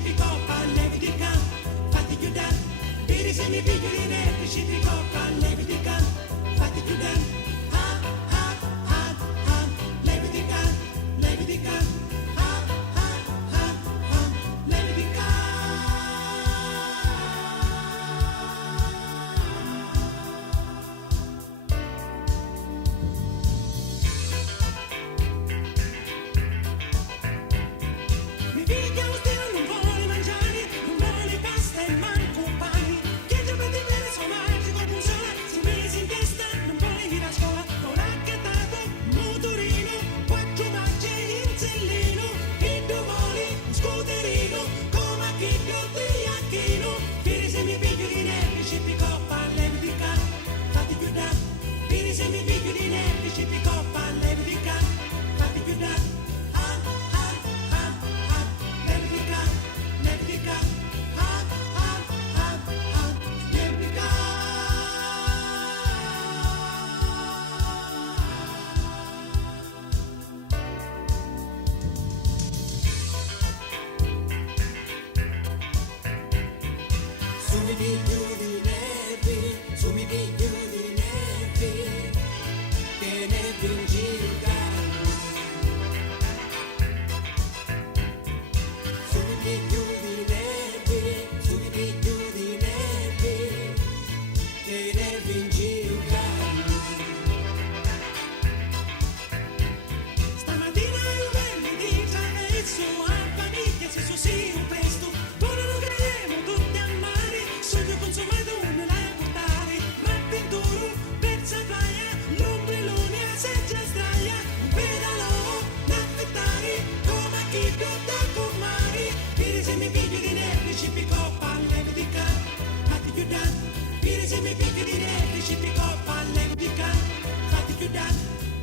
scippi coppa, levi di can, fatti chiudere. Vedi se mi piglio di nervi, scippi coppa, levi di can, fatti chiudere. Ah, ah, ah, ah, levi di can, levi di can. Ah, ah, ah, ah, levi di can. Mi piglia un stile, non vuole mangiare, non vuole pasta e manco pani. Che già per bere suo magico con sole, si mesi in testa, non vuole ir a scuola. Con accattato, motorino, quattro macce in sellino. E domani un scooterino, come a chi più bianchino. Vedi se mi piglio di nervi, scippi coppa, levi di can, fatti chiudere. Vedi se mi piglio di nervi, scippi coppa, levi di can, fatti chiudere. Ah, ah, ah, ah, levi di can, levi di can. Ah, ah, ah, ah, levi di can. Su mi piglio di nervi, su mi piglio di nervi, che nervi in giro. Su mi piglio di nervi, su mi piglio di nervi, che nervi in giro. Stamattina io venni di traverso a famiglia, se so sì un presto. Ora lo crediamo tutti a mare, sogno consumato nella portare. Ma pinturo, persa playa, l'ombrellone a seggia straia. Un pedalò, n'affittare, come a chi più da comare. Vedi se mi piglio di nervi, scippi coppa, levi di can, fatti chiudere. Vedi se mi piglio di nervi, scippi coppa, levi di can, fatti chiudere.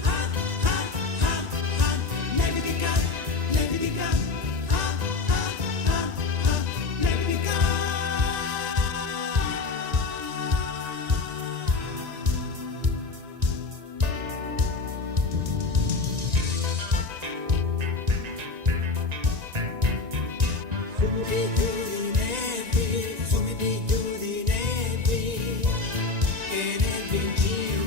Ah, ah, ah, ah, levi di can, levi di can. Ah, ah, ah, ah, levi di can. Su mi piglio di nervi, su mi piglio di nervi, che nervi in giro.